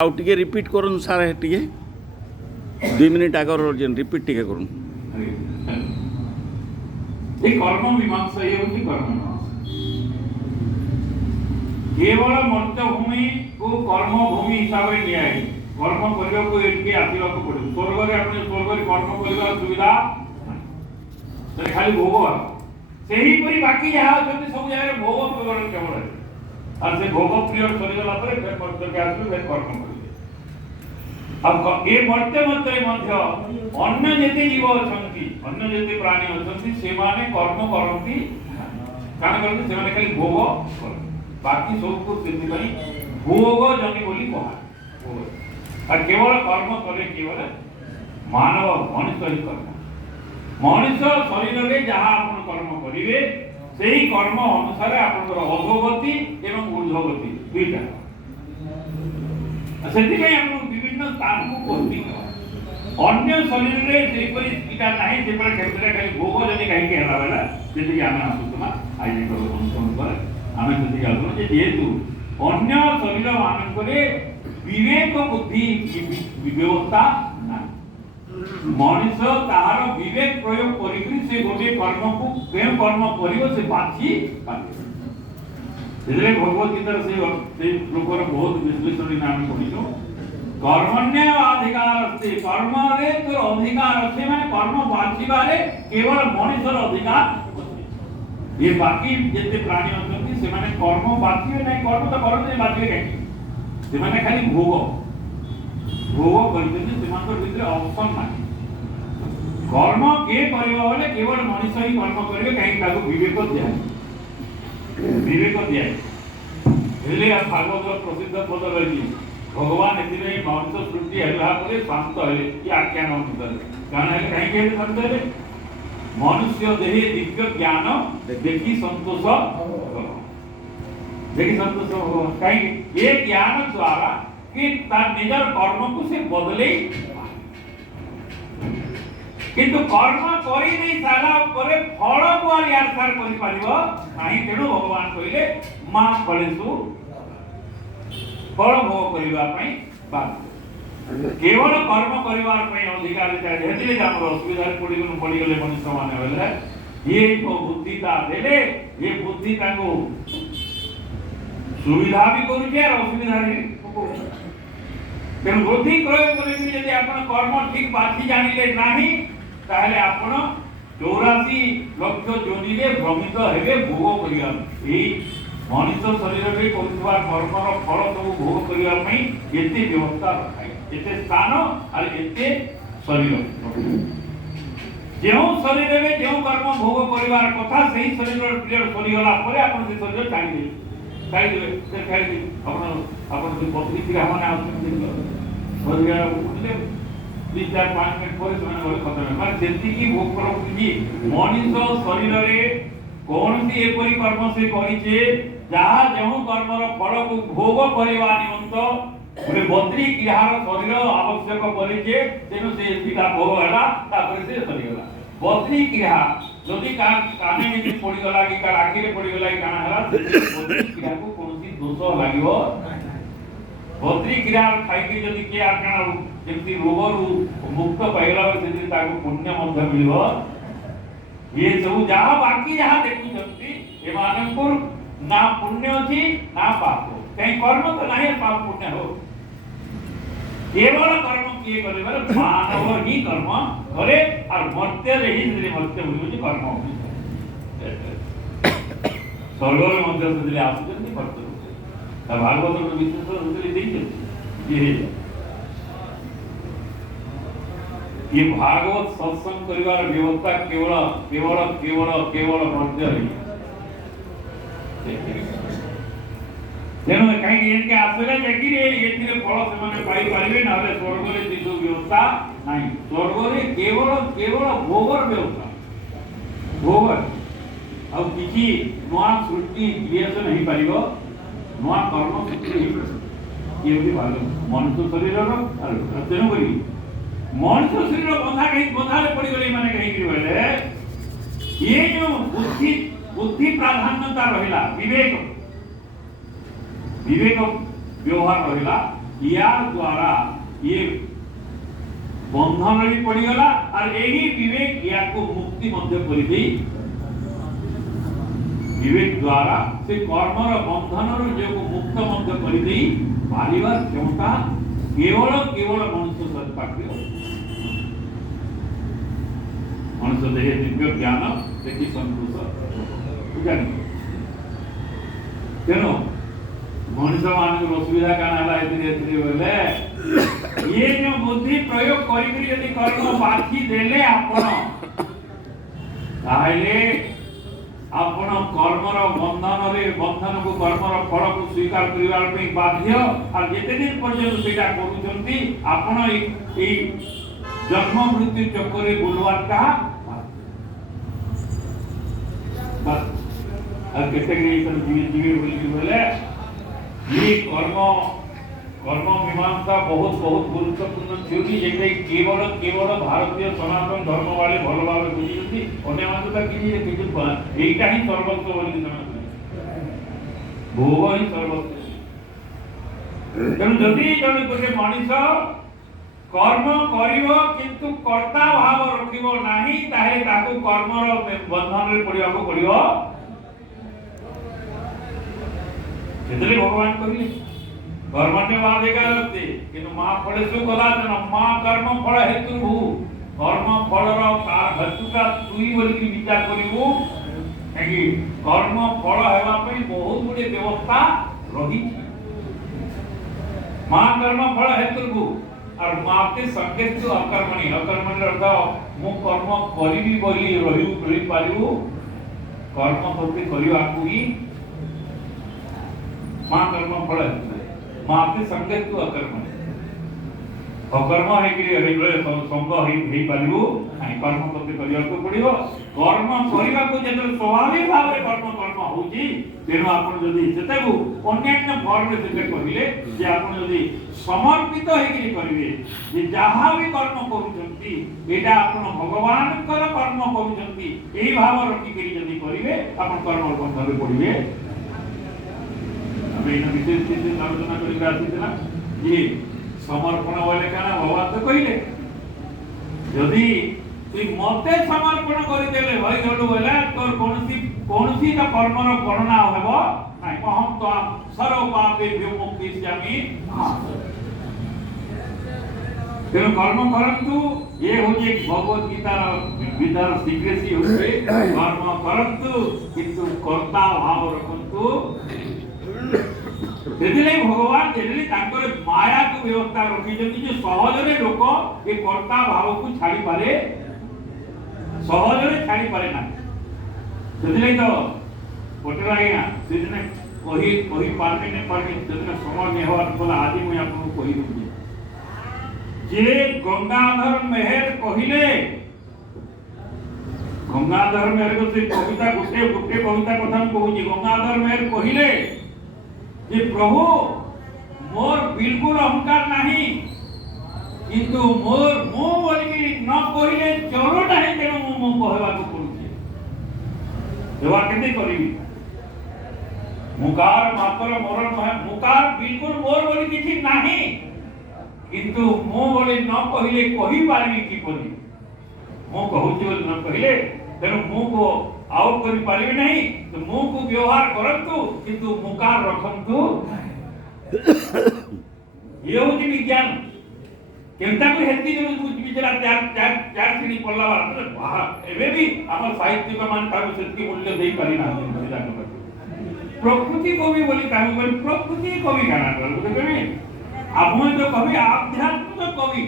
आउ टिके रिपीट करूँ सार टिके 2 मिनिट आगर रिपीट टिके करूँ ये कर्म मीमांसा ये होती कर्म मीमांसा केवल मर्त्यभूमि को कर्म भूमि हिसाब से निया है कर्म करने को इनके आशीर्वाद को पड़े स्वर्ग रे अपने स्वर्ग रे कर्म करने सुविधा तो खाली भोग से ही पूरी बाकी जहाँ होते सब जगह भोग प्रकरण केवल है और से भोग प्रिय शरीर ला पर फिर मर्त्य के आसु फिर कर्म करिए अब ये मर्त्य मध्य अन्य जेते जीव अछंती अन्य जेते प्राणी अछंती से माने कर्म करंती कान करंती से माने खाली भोग बाकी सब को सिद्धि पई भोग जनि बोली कहा और केवल कर्म करे केवल मानव मनुष्य ही कर्म मनुष्य शरीर रे जहां आपण कर्म करिवे सेही कर्म अनुसार आपनकर अधोगति एवं ऊर्ध्वगति दुईटा सेति में आपण विभिन्न स्थान को कोति अन्य शरीर रे सेपरि इटा नाही सेपरि क्षेत्र खाली भोग जनि काहे के हला वाला सेति आमे आसुतमा आइ को अनुसरण करे आमे सेति आलो जे जेतु अन्य शरीर मानकरे विवेक बुद्धि व्यवस्था ना मनुष्य तार विवेक प्रयोग करी से गोटे कर्म को केम कर्म करियो से बाछि पाबे इसलिए भगवत गीता से लोकर बहुत विश्लेषण नाम पढिनो कर्मण्य अधिकार अस्ति कर्म रे तो अधिकार अछि माने कर्म बाछिबारे केवल मनुष्यर अधिकार अछि ये बाकी जेते प्राणी अछंती से माने कर्म बाछिबे नै कर्म तो करते बाछिबे काहे से माने खाली भोग करते से मानकर भीतर ऑप्शन नाही कर्म के करियो बोले केवल मनुष्य ही कर्म करिवे काहे ताको विवेक दिया इसलिए भागवत प्रसिद्ध पद रही भगवान एथिरे मनुष्य सृष्टि हेला परे शांत हेले कि आख्यान अनुसार कारण है काहे के शांत हेले मनुष्य देहे दिव्य ज्ञान देखि संतोष काहे ये ज्ञान द्वारा कि तार निजर कर्म को से बदले किंतु कर्म करी नहीं सारा परे फल को आर यार सार करि पारिबो नाही तेनु भगवान कहिले मा फलेसु फल भोग करिबा पई बात केवल कर्म करिवार पई अधिकार छै हेतिले हमर असुविधा पड़ी गले मनुष्य माने होले ये बुद्धि ता देले ये बुद्धि ताको सुविधा भी करू छै और असुविधा भी तेनु बुद्धि प्रयोग करि यदि आपण कर्म ठीक बाछि जानिले नाही ताहले आपण 84 लक्ष जोनिले भ्रमित हेबे भोग करिया एई मनुष्य शरीर रे कोथुवा कर्मर फल सब भोग करिया पई एते व्यवस्था रखाई एते स्थान और एते शरीर जेउ शरीर रे जेउ कर्म भोग करिवार कथा सही शरीर पीरियड सरी गला परे आपण से शरीर छाड़ी दे आपण जो पत्नी की हमने आउट हो गया उठले 3-4-5 मिनट पर समय बोले खत्म माने जेति की भोग करो कि मनुष्य शरीर रे कौन सी एपरी कर्म से करिचे जहा जेउ कर्मर फल को भोग करिवा निमंत बोले बद्री क्रियार शरीर आवश्यक करिचे तेनु से पिता भोग हला तापर से सरी गला बद्री क्रिया जदि काने में पड़ी गला कि कार आखि रे पड़ी गला कि काना हला बद्री क्रिया को कोनसी दोष लागिवो बद्री क्रिया खाइ के जदि के आकाना जेमति रोगरु मुक्त पाइला से ताको पुण्य मध्य मिलबो ये सब जहाँ बाकी जहाँ देखु सकती ये मानपुर ना पुण्य अछि ना पाप हो कहीं कर्म तो नहीं पाप पुण्य हो केवल कर्म किए करे बोले मानव ही कर्म करे और मर्त्य रे ही जे मर्त्य बुझि कर्म हो स्वर्ग रे मध्य से दिले आसुଛନ୍ତି मर्त्य ता भागवत रो विशेष दिले देई ये भागवत सत्संग करिवार व्यवस्था केवल केवल केवल केवल मध्य रही जेनो काई इनके आसले जकी रे एथिरे फल से माने पाई पारिबे ना हले स्वर्ग रे दिसु व्यवस्था नाही स्वर्ग रे केवल केवल भोगर व्यवस्था भोगर अब किछि नवा सृष्टि क्रिएशन नहीं पारिबो नवा कर्म सृष्टि ये भी भाग मनुष्य शरीर रो तेनु करी मनुष्य शरीर बंधा कहीं बंधाले पड़ी गली माने कहीं की बोले ये जो बुद्धि प्राधान्यता रहिला विवेक व्यवहार रहिला या द्वारा ये बंधन भी पड़गला और यही विवेक या को मुक्ति मध्य कर विवेक द्वारा से कर्मर बंधन जो मुक्त मध्य कर पारिबार क्षमता केवल केवल मनुष्य सत्पाक्य मनुष्य देह दिव्य ज्ञान देखी संतोष जानी तेणु मनुष्य मान असुविधा काना बोले ये जो बुद्धि प्रयोग करी यदि कर्म बाछी देले आपण ताहले आपण कर्मर बंधन रे बंधन को कर्मर फल को स्वीकार करिवार पे बाध्य और जेते दिन पर्यंत सेटा करूछंती आपण ए जन्म मृत्यु चक्कर रे बुलवार का बस और कैटेगरी तो जीवन बोले ये कर्म मीमांसा बहुत बहुत गुरुत्वपूर्ण थ्योरी जेते केवल केवल भारतीय सनातन धर्म वाले भल भाव बुझी अन्य मानता कि एटा ही सर्वस्व बोली भोग ही सर्वस्व तेणु जदि जन गोटे मनीष कर्म करिवो किंतु कर्ता भाव रखिवो नाही ताहे ताकू कर्मर बंधन रे पड़िया को पड़ियो इतने भगवान कहिए कर्मण्यवादिका रखते किंतु मां फलेषु कदाचन मां कर्म फल हेतु भू कर्म फलर हेतु का तुई बोली की विचार करिवो कि कर्म फल हेबा पई बहुत गुडे व्यवस्था रही मां कर्म फल हेतु भू और मां के संकेत जो अकर्मणी अर्थ मु कर्म करिवि बोली रही पारिबो कर्म करते करिवा को ही मां कर्म फल मां के संगत तो अकर्म अकर्म है कि संग ही पारिबो आई कर्म करते करिया को पड़ियो कर्म करिवा को जेते स्वाभाविक भाव रे कर्म होउची तेनो आपण जदी सेतेबु अन्यन्य फॉर्म रे सेते कहिले जे आपण जदी समर्पित हे कि करिवे जे जहा भी कर्म करूचंती एटा आपण भगवान कर कर्म करूचंती एही भाव रखी करी जदी करिवे आपण कर्म बंधन रे पड़िवे इन विशेष विशेष आलोचना कर ये समर्पण बोले क्या भगवान तो कहले यदि तु मते समर्पण करदेले भाई गलु बोले तोर कोनसी का कर्मर गणना हेबो नाही हम तो सर्व पापे विमुक्ति जामी तेणु कर्म करंतु ये होजे भगवत गीतार विधार सीक्रेसी होचे कर्म करंतु किंतु कर्ता भाव रखंतु सेदिले भगवान जेदली ताकर माया को व्यवस्था रखी जति जे सहज रे लोक ए कर्ता भाव को छाड़ी पारे सहज रे छाड़ी पारे ना सेदिले तो पटरा आया सेदिने कही पारबे ने पारबे सेदिने समय ने होर बोला आदि मैं आपको कहि दूं जे गंगाधर मेहर कहिले गंगाधर मेहर को से कविता गुटे कविता कथा कहूची गंगाधर मेहर कहिले जे प्रभु मोर बिल्कुल अहंकार नहीं किंतु मोर मु बोली न कहिले चलो नहीं तेनो मु कहवा को पड़ुची देवा केते करिवि मुकार मात्र मोर नहे मुकार बिल्कुल मोर बोली किछि नहीं किंतु मु बोली न कहिले कहि पारबि कि परि मु कहूची बोली न कहिले तेनो मु को आउट करि पारिबे नहीं तो मुंह को व्यवहार करंतु किंतु मुकार रखंतु ये होची विज्ञान केनता को हेती जो बिचरा चार श्रेणी पल्ला बात एबे भी हमर साहित्य का मान ताको सेति मूल्य देई पारि ना प्रकृति कवि बोली ताको बोली प्रकृति कवि गाना बोलते कवि आपण तो कवि आध्यात्मिक कवि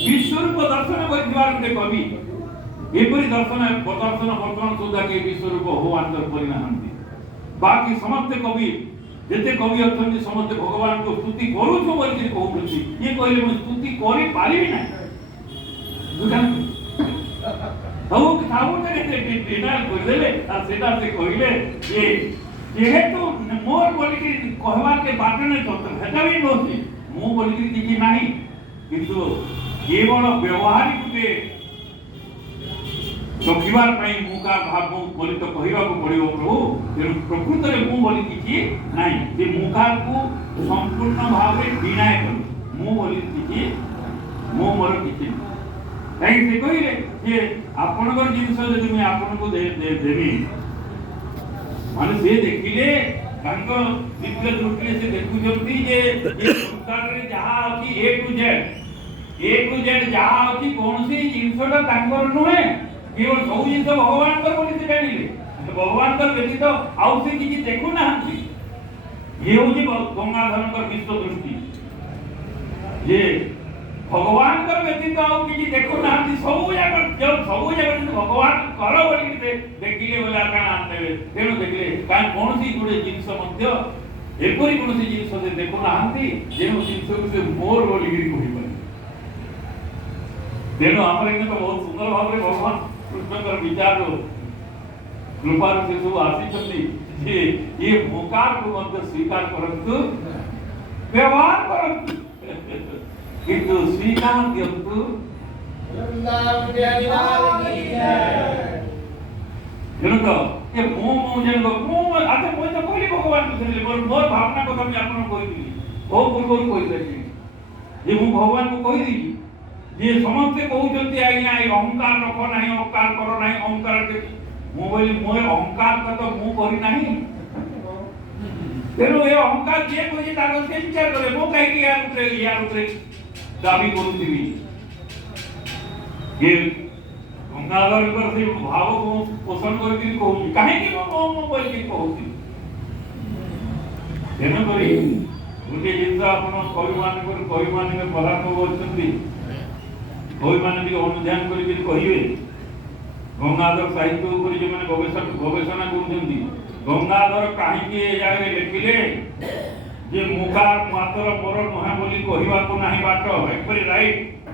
विश्व रूप दर्शन करथिबार के कवि एपरी दर्शन वर्तमान सुधा के विश्वरूप हो अंतर परिणामती बाकी समस्त कवि जेते कवि अछंती समस्त भगवान को स्तुति करू छो बोली के कहउछी ये कहले मैं स्तुति करि पारिबि ना दुकान ताऊ ते डिनाल कर देले आ सेटा से कहले ये जेहेतु मोर बोली के कहवा के बात नै तो हेता भी नोसी मु बोली के किछि नाही किंतु केवल व्यवहारिक के चखिबार पाई मुका भाव बोली तो कहवाक पड़ो प्रभु तेणु प्रकृत में मु बोली किसी ना से मुका को संपूर्ण भाव में डिनाय कर मु बोली किसी मु मोर किसी कहीं से कहले जे आपनकर जिनस जदि मैं आपन को देवी माने से देखिले तांको दिव्य दृष्टि से देखुछंती जे ए संसार रे जहा अछि ए टू जेड जहा अछि कोनसी जिनसटा तांकर नहे केवल सब जिन भगवान बोली से जानिले भगवान व्यतीत आउ से किसी देखु ना ये हूँ गंगाधर विश्व दृष्टि ये भगवान व्यतीत आउ किसी देखु ना सब जगह जब सब जगह भगवान कर बोली देखिले बोले आनते तेणु देखिले कहीं कौन सी गोटे जिनस एपरी कौन सी जिनस देखु ना जो जिनस से मोर बोलिक कहीपर तेणु आम तो बहुत सुंदर भाव में भगवान कृष्णकर विचार कृपार से सब आसी ये मोकार को मत स्वीकार करंतु व्यवहार करंतु किंतु स्वीकार दियंतु तो ये मो जन मो आते मो तो कोई भगवान को मोर भावना को मैं आपन कोई दी ओ पूर्व कोई दे ये मु भगवान को कोई दी ये समस्ते कहते आज्ञा अहंकार रख ना अहंकार करो ना अहंकार मोबाइल मोर अहंकार का तो मु करी नहीं तेरो ये अहंकार जे कोई ताको से विचार करे मो कहि कि यार उतरे दाबी करूथि ये गंगाधर पर से भाव को पोषण करके कहू काहे कि मो मोबाइल के कहूथि तेनो करी उटे जिंदा अपन कवि मान में पदार्थ बोलछंती कोई माने भी अनुध्यान करी कहिवे गंगाधर साहित्य ऊपर जो माने गवेषणा करछंती गंगाधर काहे के जागे लिखिले जे मुखार मात्र मोर नहा बोली कहिबा को नाही बाट एकपरी राइट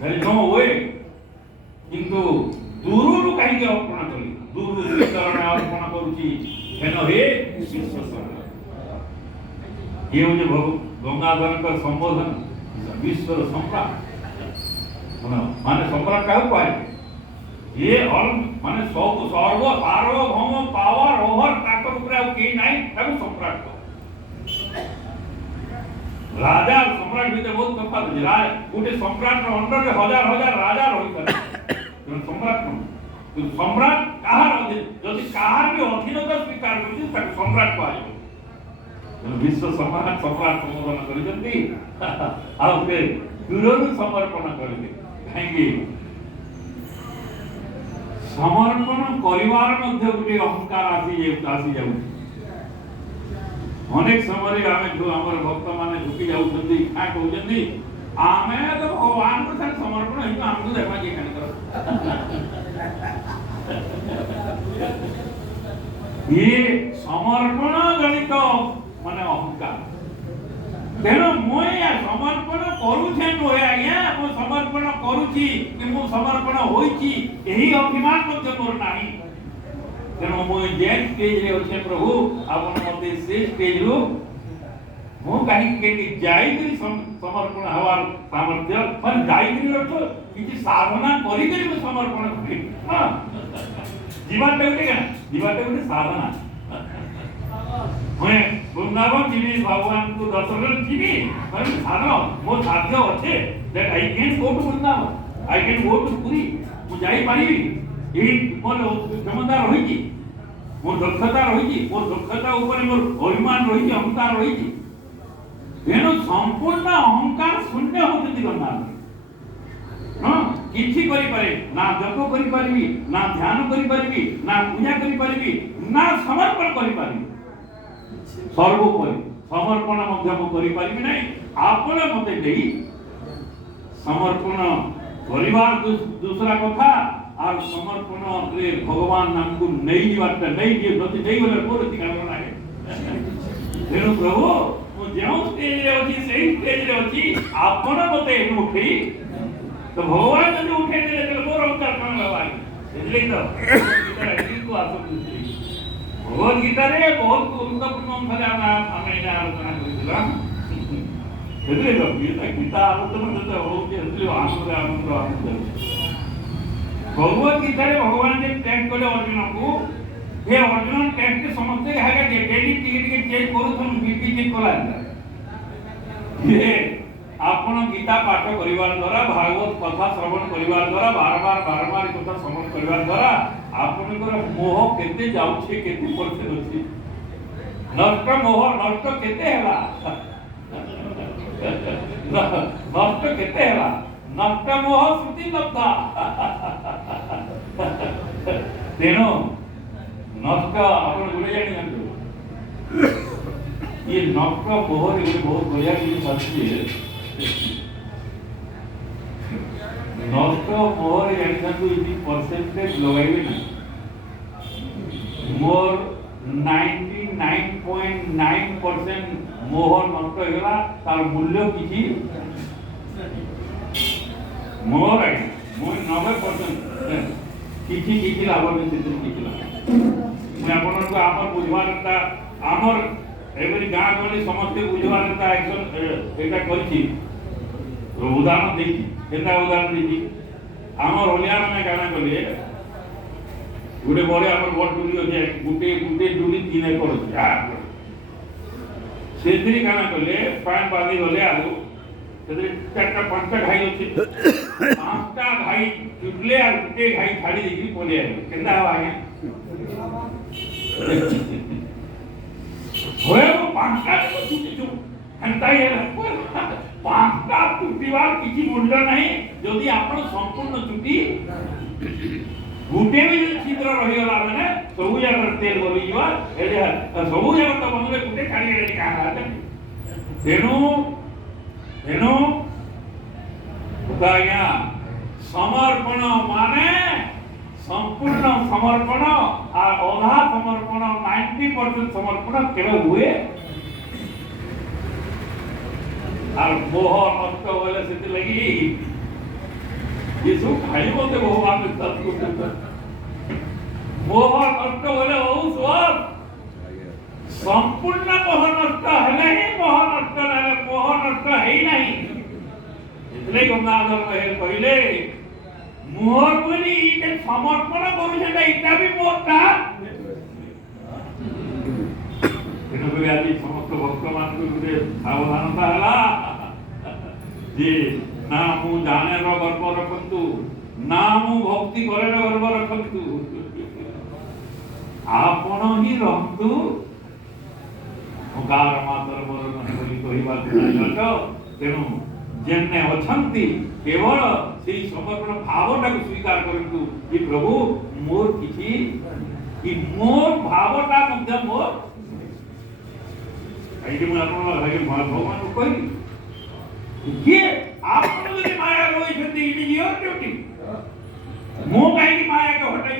देयर इज नो वे किंतु दूरु काहे के अर्पण करी दूरु चरण अर्पण करूची हेनो हे विश्व ये जो गंगाधर का संबोधन विश्व सम्राट माने सम्राट क्या पाए ये ऑल माने सब सर्व सार्वभौम पावर ओवर ताकर ऊपर के नहीं ताको सम्राट को राजा सम्राट भीतर बहुत तफात है राज गोटे सम्राट रो अंडर में हजार हजार राजा रही करे तो सम्राट कोन तो सम्राट कहार यदि कहार भी अधीनता स्वीकार करछि ताको सम्राट पाए विश्व सम्राट संबोधन करिसंती आ फिर दूरनु समर्पण करले कहीं समर्पण परिवार मध्य गोटे अहंकार आसी जाऊ अनेक समय आम जो आम भक्त मैंने झुकी जाऊँगी क्या कहते आम तो भगवान को साथ समर्पण आमको देखा ये समर्पण जनित माने अहंकार तेणु मुझे समर्पण करुछे नुहे आज्ञा मु समर्पण करुची कि मु समर्पण होईची एही अभिमान मध्य मोर नाही तेणु मु जे स्टेज रे अछि प्रभु आपन मते से स्टेज रो मु काहे के जाई करी समर्पण हवार सामर्थ्य पर जाई करी रखो किछि साधना करी करी मु समर्पण करी हां जीवन में साधना मैं वृंदावन जीवी भगवान को दर्शन जीवी पर साधना मो साध्य अच्छे that I can go to Vrindavan I can go to Puri मु जाई पारिबी एही मोर क्षमता रहिछि मोर दक्षता रहिछि मोर दक्षता ऊपर मोर अभिमान रहिछि अहंकार रहिछि तेणु संपूर्ण अहंकार शून्य होती गंगाधर हां किछि करि पारे ना जप करि पारिबी ना ध्यान करि पारिबी ना पूजा करि पारिबी ना समर्पण करि पारिबी सर्वोपरि समर्पण मध्य को करि पारिबी नै आपण मते देई समर्पण परिवार दूसरा कथा और समर्पण रे भगवान नाम को नहीं जीवाटा नहीं जे प्रति नहीं बोले मोर ठिकाना नाही तेणु प्रभु मु जेउ स्टेज रे अछि सेही स्टेज रे अछि आपण मते उठे तो भगवान जब उठे दे तो मोर अवतार कौन लवाई इसलिए तो गीता को आसो भगवत गीता रे बहुत गुरुत्वपूर्ण अंश है हमें इना आलोचना करिला इसलिए तो गीता आलोचना तो हो के इसलिए आनंद भगवत गीता भगवान जे टेस्ट कले अर्जुन को हे अर्जुन टेस्ट समझते है कि डेली टिके चेक करू तुम बीपी चेक कला ये आपण गीता पाठ करिवार द्वारा भागवत कथा श्रवण करिवार द्वारा बार बार कथा श्रवण करिवार द्वारा आपनकर मोह केते जाउछे केते परसेंट अछि नष्ट मोह नष्ट केते हैला नष्ट केते हैला नष्ट मोह श्रुति लब्धा तेनो नष्ट आपण गुणे जानि जानतो ये नष्ट मोह रे बहुत बढ़िया चीज अछि नष्ट मोह रे जानि जानतो इति परसेंटेज लगाइबे ना मोर 99.9% मोह नष्ट होला तार मूल्य किछि मोर है मोर 90% किछि लाभ में से किछि लाभ मैं आपन को आपर बुझवारता आमर एवरी गां गली समस्त बुझवारता एक्शन एटा करछि उदाहरण देछि केना उदाहरण देछि आमर होलिया में गाना कले गुटे बड़े आमर बड़ डुली अछि गुटे डुली 3 एकड़ अछि सेत्री गाना कले पान बांधी गले आलू सेत्री चारटा पांचटा घाई अछि पांचटा घाई चुटले आ गुटे घाई छाड़ी देकी पोले आलो केना हो आगे होय वो पांचटा को छुटी छु हंता ये पांचटा टुटीवार किछि मूल्य नाही जदि आपण संपूर्ण छुटी गुटे भी छिद्र रही गला माने सबु जगह तेल बोली जीवा एडे सबु जगह तो बंगले गुटे काढी एडे का हात तेनु उदाया समर्पण माने संपूर्ण समर्पण आ आधा समर्पण 90% समर्पण केवल हुए और मोह नष्ट होले सेति लगी यीशु खाई बोलते भगवान ने सब कुछ मोह नष्ट होले हो स्वर संपूर्ण मोह नष्ट हले ही मोह नष्ट हले मोह नष्ट है ही नहीं इसलिए गंगाधर कहे पहले मोर बोली जे समर्पण करू सेटा इटा भी मोरटा तेणुकरी आज समस्त भक्त मान गुटे सावधानता हला जे ना मु जाने रो गर्व रखंतु ना मु भक्ति करे रो गर्व रखंतु आपण ही रहंतु ओकार मातर मोर मन बोली कहिबा जातो तेनु जेने अछंती केवल सेही समर्पण भावटा को स्वीकार करंतु कि प्रभु मोर किछि कि मोर भावटा मध्य मोर आइके म आपण भागे भगवान को कहि ये आपण যদি মায়া রইছন্তি ইট ইজ योर ड्यूटी মো কাই মায়া কে হটাই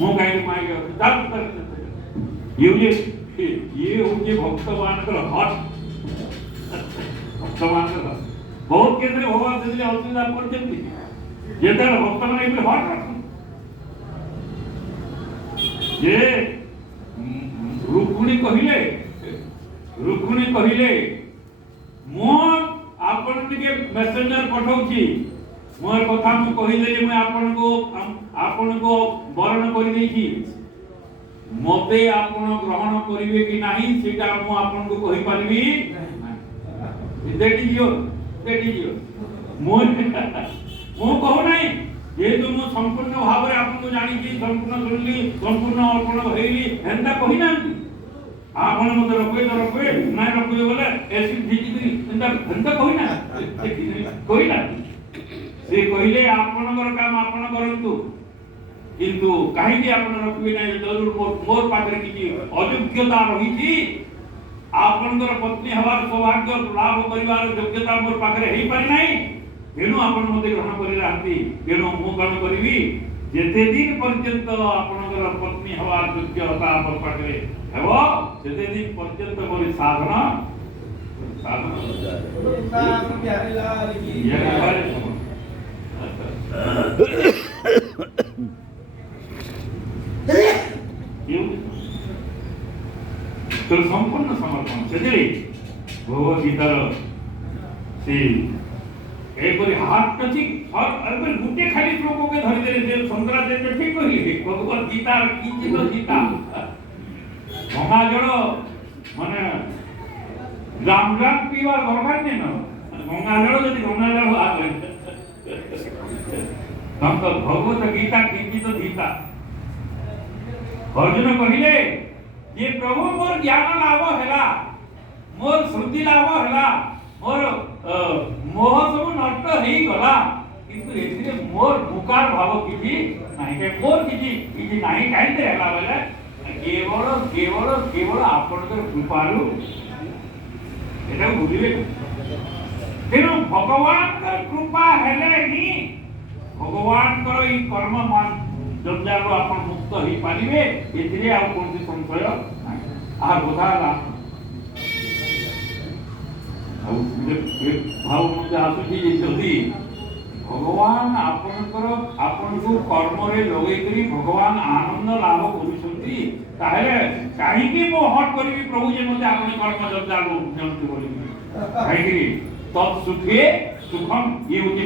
মো কাই মায়া কে দাব कर ये उनके भक्तवान का हट भक्तवान का बहुत केंद्र भगवान से दिले औषध आप करते ये तो भक्तवान एक हट ये रुक्मिणी कहिले मो आपण के मैसेंजर पठाउची मोर कथा मु कहिले जे मैं आपण को वर्ण कर देछि मते आपण ग्रहण करिवे कि नाही सेटा मु आपण को कहि परबी देटी जियो मो कहू नाही जे तो मु संपूर्ण भाव रे आपण को जानि कि संपूर्ण सुनली संपूर्ण अर्पण होइली हेंदा कहि नांती आपण मते रखवे ना रखवे बोले एसिड भिजी हेंदा कहि ना से कहिले आपणकर काम आपण करंतु किंतु कहीं भी आपण रखबे नै जरूर मोर पाखरे किछि अयोग्यता रहिछि आपणकर पत्नी हवार सौभाग्य लाभ करिवार योग्यता मोर पाखरे हेई पारि नै तेनु आपण मते ग्रहण करि रांती तेनु मु कण करिवि जेते दिन पर्यंत आपणकर पत्नी हवार योग्यता मोर पाखरे हेबो जेते दिन पर्यंत मोर साधना प्यारे लाल की तो संपूर्ण समर्पण से भगवत गीतार से ଏପରି ହାର୍ଟ ଟଚିଂ ଗୋଟିଏ ଖାଲି ଶ୍ଲୋକକେ ଧରିଦେଲେ ଯେ ଶଙ୍କରାଚାର୍ଯ୍ୟ ଠିକ କହିଲେ ଭଗବତ ଗୀତାର କିଞ୍ଚିତ ଗୀତା ଭଙ୍ଗା ଜଳ ମାନେ ଗ୍ରାମ ଗ୍ରାମ ପିଇବାର ଦରକାର ନାହିଁ ନା ଗଙ୍ଗା ଜଳ ଯଦି ଗଙ୍ଗା ଜଳ ଆଗେ ତାଙ୍କ ଭଗବତ ଗୀତା କିଞ୍ଚିତ ଗୀତା ଅର୍ଜୁନ କହିଲେ ଯେ ପ୍ରଭୁ ମୋର ଜ୍ଞାନ ଲାଭ ହେଲା ମୋର ଶ୍ରୁତି ଲାଭ ହେଲା ମୋର ମୋହ ସବୁ ନଷ୍ଟ ହେଇଗଲା କିନ୍ତୁ ଏଥିରେ ମୋର ମୁକାର ଭାବ କିଛି ନାହିଁ ମୋର କିଛି ନାହିଁ କାହିଁକି ହେଲା ବୋଲେ କେବଳ କେବଳ କେବଳ ଆପଣଙ୍କର କୃପାରୁ ଏଟାକୁ ବୁଝିବେ ତେଣୁ ଭଗବାନଙ୍କର କୃପା ହେଲେ ହିଁ ଭଗବାନଙ୍କର ଏଇ କର୍ମ ଜଞ୍ଜାଳରୁ ଆପଣ ମୁକ୍ତ ହେଇପାରିବେ ଏଥିରେ ଆଉ କୌଣସି ସଂଶୟ ନାହିଁ ଆହା କଥା ହେଲା ଆଉ ଭାବ ମଧ୍ୟ ଆସୁଛି ଯେ ଯଦି ଭଗବାନ ଆପଣଙ୍କୁ କର୍ମରେ ଲଗେଇକରି ଭଗବାନ ଆନନ୍ଦ ଲାଭ କରୁଛନ୍ତି ତାହେଲେ କାହିଁକି ମୁଁ ହଟ୍ କରିବି ପ୍ରଭୁ ଯେ ମୋତେ ଆପଣ କର୍ମ ଜଞ୍ଜାଳରୁ ନିଅନ୍ତୁ ବୋଲିବି କାହିଁକି ତତ୍ ସୁଖେ ସୁଖମ୍ ଇଏ ହେଉଛି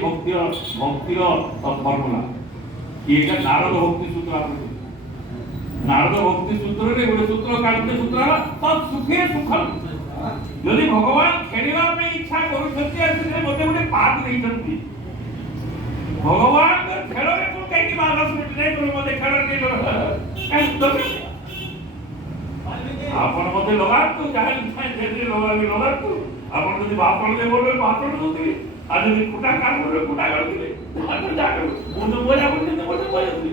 ଭକ୍ତିର ଫର୍ମୁଲା ଏଇଟା ନାରଦ ଭକ୍ତି ସୂତ୍ର ଆପଣଙ୍କୁ ନାରଦ ଭକ୍ତି ସୂତ୍ରରେ ଗୋଟେ ସୂତ୍ର କାଳିକ ସୂତ୍ର ହେଲା ତତ୍ ସୁଖେ ସୁଖମ୍ ଯଦି ଭଗବାନ ଖେଳିବା ପାଇଁ ଇଚ୍ଛା କରୁଛନ୍ତି ଆଉ ସେଥିରେ ମୋତେ ଗୋଟେ ପାଠ ଦେଇଛନ୍ତି ଭଗବାନଙ୍କର ଖେଳରେ ମୁଁ କାହିଁକି 10 ମିନିଟ୍ ନାହିଁ କରୁ ମୋତେ ଖେଳ ଆପଣ ମୋତେ ଲଗାନ୍ତୁ ଯାହା ସେଥିରେ ଲଗାନ୍ତୁ ଆପଣ ଯଦି ଭାଷଣ ଦେବେ ବୋଲେ ଭାଷଣ ଦେଉଥିବେ ଆଉ ଯଦି କୁଟା କାଟ କରିବେ କୁଟା କାଟୁଥିବେ ମୁଁ ତ ମଜା କରୁଛନ୍ତି ମୋତେ ମଜାଉଥିବି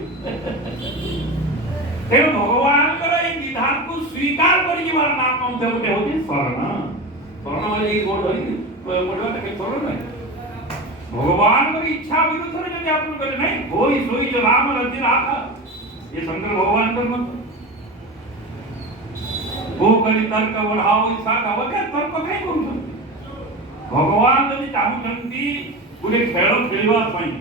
ତେଣୁ ଭଗବାନଙ୍କର ଏଇ ବିଧାନକୁ ସ୍ୱୀକାର କରିଯିବାର ନାମ ମଧ୍ୟ ଗୋଟେ ହେଉଛି ଶରଣ ଶରଣ ଏଇ ଗୋଡ଼ ଧରିକି ପଡ଼ିବାଟା କିଛି ଶରଣ ନାହିଁ ଭଗବାନଙ୍କର ଇଚ୍ଛା ବିରୁଦ୍ଧରେ ଯଦି ଆପଣ କହିଲେ ନାହିଁ ହୋଇ ଶୋଇ ଯୋ ରାମ ରତି ରାଖ ଏ ଶଙ୍କର ଭଗବାନଙ୍କର ମତ वो करी तर्क बढ़ाओ इसा कवके तर्क काई କରୁଛନ୍ତି ଭଗବାନ ଯଦି ଚାହୁଁଛନ୍ତି ଗୋଟେ ଖେଳ ଖେଳିବା ପାଇଁ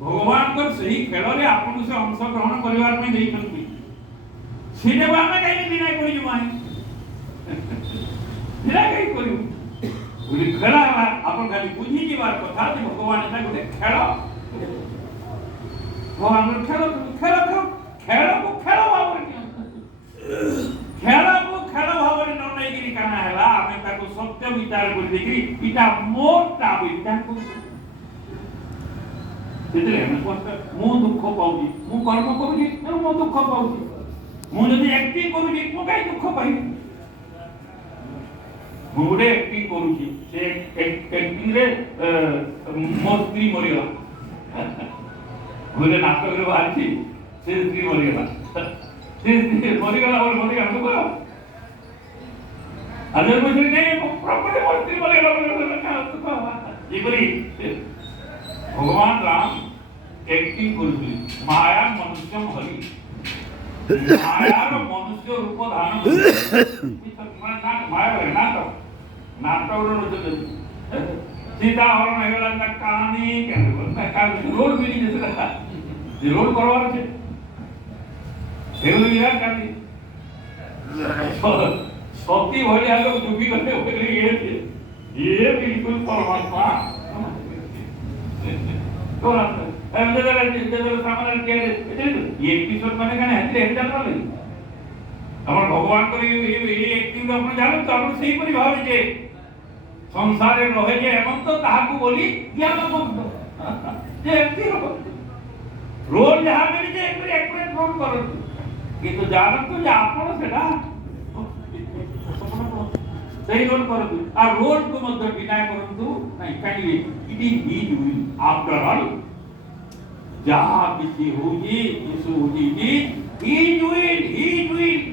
ଭଗବାନଙ୍କର ସେହି ଖେଳରେ ଆପଣଙ୍କୁ ସେ ଅଂଶଗ୍ରହଣ କରିବା ପାଇଁ ଦେଇଛନ୍ତି ସିନେ ଆମେ କାହିଁକି ବିନାଇ କରିଛୁ ମାଇ ବିନାଇ କାହିଁକି କରିବୁ ଗୋଟେ ଖେଳ ହେଲା ଆପଣ ଖାଲି ବୁଝିଯିବାର କଥା ଯେ ଭଗବାନ ଏଟା ଗୋଟେ ଖେଳ ଭଗବାନଙ୍କର ଖେଳକୁ ଖେଳ ଭାବରେ ଖେଳକୁ ଖେଳ ଭାବରେ ନ ନେଇକିରି କାଣା ହେଲା ଆମେ ତାକୁ ସତ୍ୟ ବିଚାର କରି ଦେଖିରି ଏଇଟା ମୋରଟା ବିଚାର କରୁଛୁ ସେଥିରେ ମୁଁ ଦୁଃଖ ପାଉଛି ମୁଁ କର୍ମ କରୁଛି ତେଣୁ ମୁଁ ଦୁଃଖ ପାଉଛି ମୁଁ ଯଦି ଆକ୍ଟିଂ କରୁଛି ମୁଁ କାହିଁ ଦୁଃଖ ପାଇବି ମୁଁ ଗୋଟେ ଆକ୍ଟିଂ କରୁଛି ସେ ଆକ୍ଟିଂରେ ମୋ ସ୍ତ୍ରୀ ମରିଗଲା ଗୋଟେ ନାଟକରେ ବାହାରିଛି ସେ ସ୍ତ୍ରୀ ମରିଗଲା ସେ ସ୍ତ୍ରୀ ମରିଗଲା ମୋର ମରିଗଲା ଦୁଃଖ अगर मुझे नहीं प्रॉपर्टी मंत्री बोलेगा जीवरी भगवान राम एक्टिंग करुली माया मनुष्य हरि माया मनुष्य रूप धारण माया नाटक नाटक सीता हरण हेला ना कहानी रोल मिली जैसे रोल करवार छे एवं यार कानी सती भलिया लोग दुखी करते बोले ये बिल्कुल परमात्मा तो सामने ये एपिसोड माने काने हते हेड जान वाले हमर भगवान को ये एक्टिंग अपन जानो तो अपन सही परि भाव जे संसार रे रहे जे हेमंत ताहाकू बोली ज्ञान भक्त जे एक्टिंग रोल जहां मिली जे एक रोल करो किंतु जानत तो जे आपण सेडा सही रोल करतु आ रोल को मध्य विनाय करतु नहीं काई it is he doing after all जहां किसी होजी इसु होजी ही डूइंग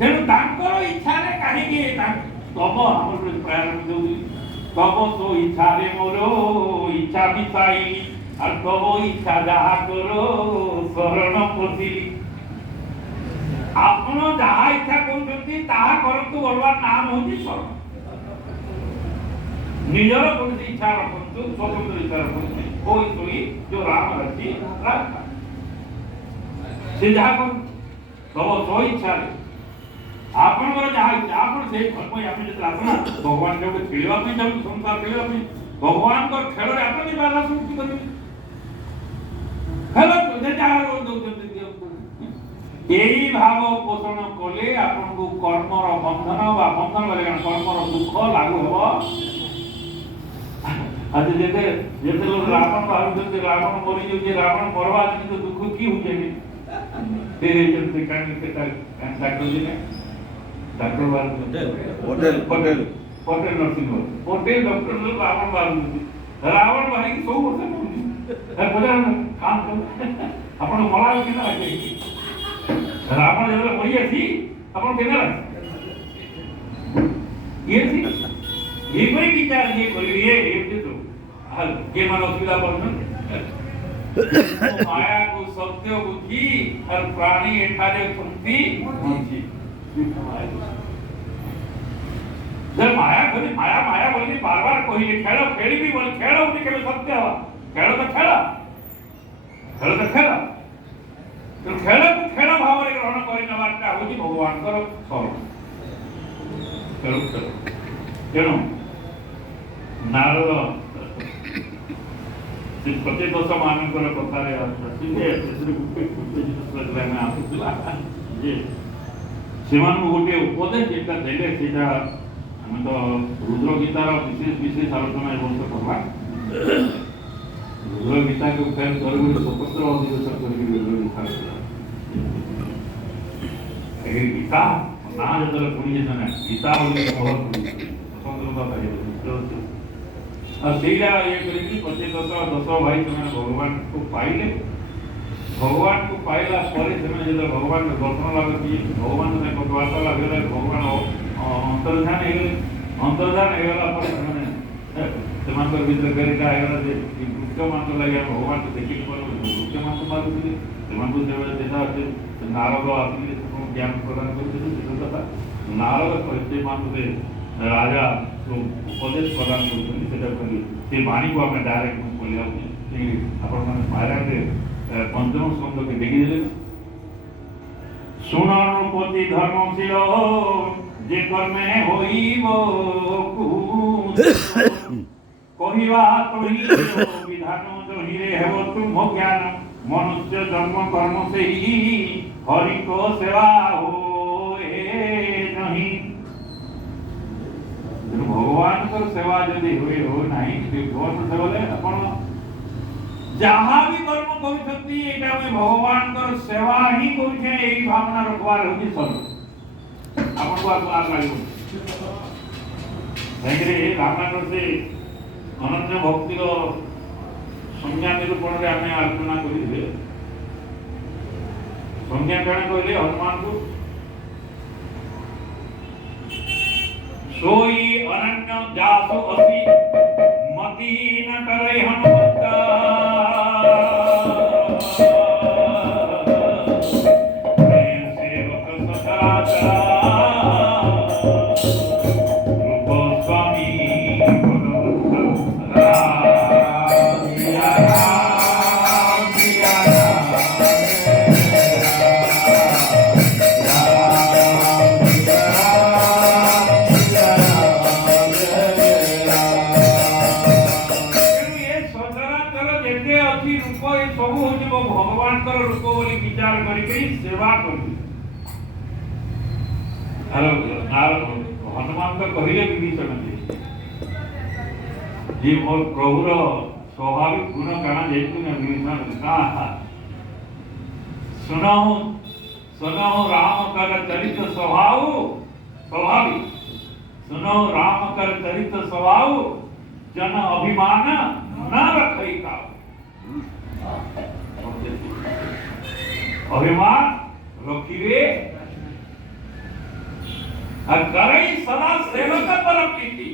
तेणु तांकर इच्छा रे काहे के तब हमर प्रारंभ देउली तब तो इच्छा रे मोरो इच्छा बिसाई और तब इच्छा जहा करो शरण पसिली ଆପଣ ଯାହା ଇଚ୍ଛା କରୁଛନ୍ତି ତାହା କରନ୍ତୁ ବୋଲବାର ନାମ ହେଉଛି ଶରଣ ନିଜର କୌଣସି ଇଚ୍ଛା ରଖନ୍ତୁ ସ୍ୱତନ୍ତ୍ର ଇଚ୍ଛା ରଖନ୍ତୁ କୋଇ ଶୋଇ ଯୋଉ ରାମ ଅଛି ସେ ଯାହା କରନ୍ତୁ ତବ ସ୍ୱ ଇଚ୍ଛାରେ ଆପଣଙ୍କର ଯାହା ଇଚ୍ଛା ଆପଣ ସେଇ କର୍ମ ଆମେ ଯେତେବେଳେ ଆସନା ଭଗବାନ ଯୋଉଠି ଖେଳିବା ପାଇଁ ଯାଉଛୁ ସଂସାର ଖେଳିବା ପାଇଁ ଭଗବାନଙ୍କର ଖେଳରେ ଆପଣ ବି ବାଧା ସୃଷ୍ଟି କରିବେ ଖେଳ ଯେ ଯାହା ଦଉଛନ୍ତି ଦିଅନ୍ତୁ ଏହି ଭାବ ପୋଷଣ କଲେ ଆପଣଙ୍କୁ କର୍ମର ବନ୍ଧନ ବା ବନ୍ଧନ କଲେ କାରଣ କର୍ମର ଦୁଃଖ ଲାଗୁ ହେବ ଆଜି ଯେତେ ଯେତେ ଲୋକ ରାବଣ ଭାବୁଛନ୍ତି ରାବଣ ମରିଯାଉଛି ରାବଣ ମରବା କିନ୍ତୁ ଦୁଃଖ କି ହଉଛନ୍ତି ଯେମିତି କାହିଁକି ସେଟା ଡାକ୍ତର ନା ଡାକ୍ତର Patel nursing home Patel doctor Ravan ବାହାରୁଛନ୍ତି ରାବଣ ବାହାରିକି ସବୁ ବର୍ଷ ଆପଣ ମଲା କେନା ଲାଗେ ରାବଣ ଯେତେବେଳେ ମରି ଆସି ଆପଣ କେନା ଲାଗେ ଏପରି ବିଚାର ଯିଏ କରିବେ ଏମିତି ତ କିଏ ମାନେ ଅସୁବିଧା କରୁଛନ୍ତି ମାୟାକୁ ସତ୍ୟ ବୁଝି আর ପ୍ରାଣୀ ଏଠାରେ ଅଛନ୍ତି ମାୟା କରି ମାୟା ମାୟା ବୋଲି ବାରବାର କହିଲେ ଖେଳ ଖେଳିବି ବୋଲି ଖେଳ ହଉଛି କେବେ ସତ୍ୟ ହବା ଖେଳ ତ ଖେଳ ଖେଳକୁ ଖେଳ ଭାବରେ ଗ୍ରହଣ କରି ନେବାଟା ହଉଛି ଭଗବାନଙ୍କର ସ୍ୱରୂପ ତେଣୁ ନାରଦ ପ୍ରତିଦୋଷ ମାନଙ୍କର କଥାରେ ଆସିଲେ ସେଥିରେ ଗୋଟେ ଆମେ ଆସୁଥିଲା ଯେ ସେମାନଙ୍କୁ ଗୋଟିଏ ଉପଦେଶ ଯେଟା ଦେଲେ ସେଇଟା ଆମେ ତ ରୁଦ୍ର ଗୀତାର ବିଶେଷ ଆଲୋଚନା ଏ ବର୍ଷ କଲା ରୁଦ୍ର ଗୀତାକୁ ଫେର କରି ସ୍ୱତନ୍ତ୍ର ଅଧିବେଶନ କରିକି ରୁଦ୍ର ଗୀତା ଗୀତା ନା ଯେତେବେଳେ ଶୁଣିଛେ ନା ଗୀତା ବୋଲି ସ୍ୱତନ୍ତ୍ରତା ପାଇବେ और सीधा ये करेंगे पच्चीस दस भाई से भगवान को पाइले भगवान को पाइला पर जो भगवान दर्शन लगे भगवान कथबार्ता लगे भगवान अंतर्धान होगला भीतर फेरिका वृक्ष मांस लगे भगवान को देखिए वृक्ष मांस मारूँ नारद आसिले ज्ञान प्रदान कर नारद मांस राजा उपदेश प्रदान कर वाणी को आम डायरेक्ट बोलिया आपण पारायण पंचम स्कंद के देखीदे सुननुपति धर्मशील जे कर्मे होइब कहिवा तोहि विधान जहिरे हेब तुम ज्ञान मनुष्य जन्म कर्म से ही हरि को सेवा होए नहीं भगवान को सेवा जदि हुए हो नहीं भगवान सेवा अपन जहाँ भी कर्म करछंती एटा में भगवान को सेवा ही करछे एई भावना रखवार होची सर्व अपन को आ लागो एगरे रामनाथ से अनन्य भक्ति रो संज्ञा निरूपण रे हमें आलोचना करिले संज्ञा कण कहले हनुमान को सोई अनन्य जासु असि मति न करे हनुमंता प्रेम सेवक सचराचरा रूप स्वामी हनुमान तो कहले विभीषण जी मोर प्रभुर स्वाभाविक गुण काना जेतु न विभीषण का सुनो राम कर चरित्र स्वभाव स्वाभाविक सुनो राम कर चरित्र स्वभाव जन अभिमान न रखई का अभिमान रखिवे करई सदा सेवक पर प्रीति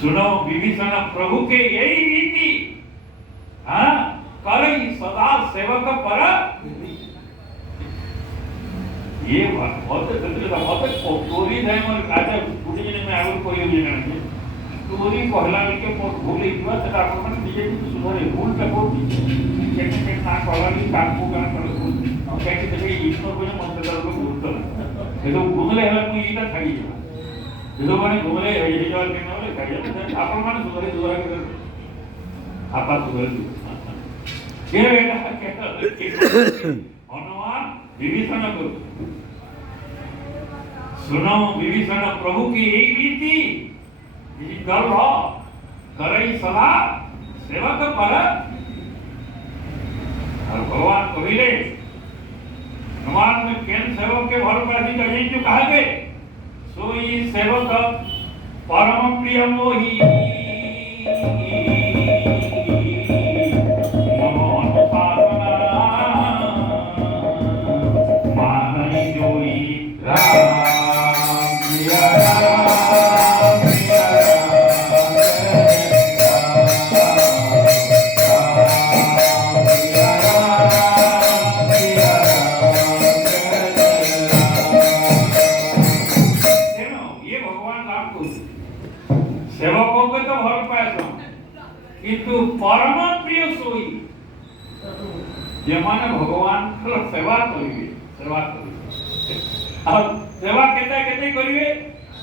सुनो विभीषण प्रभु के यही रीति हाँ करई सदा सेवक पर ये बहुत स्टोरी है मोर राजा गुडी ने मैं आगु कोई भी नहीं स्टोरी कहला के भूल हिवा सेटा अपन मन निजे सुधरे भूल का को केने ना कहला कि काम को गान कर भूल और कहे कि देखिए ईश्वर को मन से को भूल तो ये तो घुमले है मुई इटा छाड़ी जा ये तो माने घुमले है ये जवार के नले छाड़ी जा आपण माने सुधरे सुधरा के आपा सुधरे के बेटा के हनुमान विभीषण को सुनो विभीषण प्रभु की एक रीति यदि गर्व करई सदा सेवक पर और भगवान कहिले हनुमान में केन सेवक के भर प्राधी कहे जो कहा गए सोई सेवक परम प्रिय मोही मम अनुशासना मानई जोई राम प्रिय राम प्रिय सेवकों के तो भर पाए किंतु परम प्रिय सोई जेमाने भगवान को सेवा करिवे और सेवा केते केते करिवे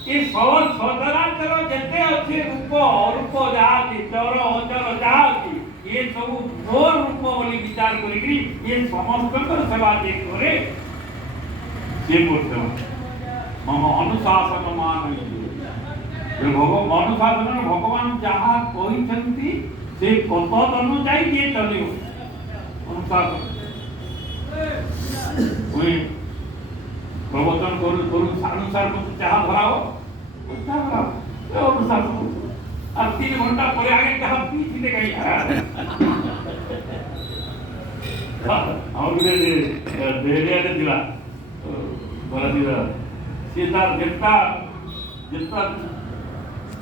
ये सब सदराचर जते अछि रूप अरूप जहा अछि चर अचर जहा अछि ये सब मोर रूप बोली विचार करिकरी ये समस्त को सेवा जे करे से बोलते मम अनुशासन मानई अनुशासन भगवान जहाँ कहते से कत अनुजाई किए चलो अनुशासन प्रवचन अनुसार जहाँ भराओ अनुशासन और 3 घंटा पर आगे जहाँ पीछे कहीं सीधा जितना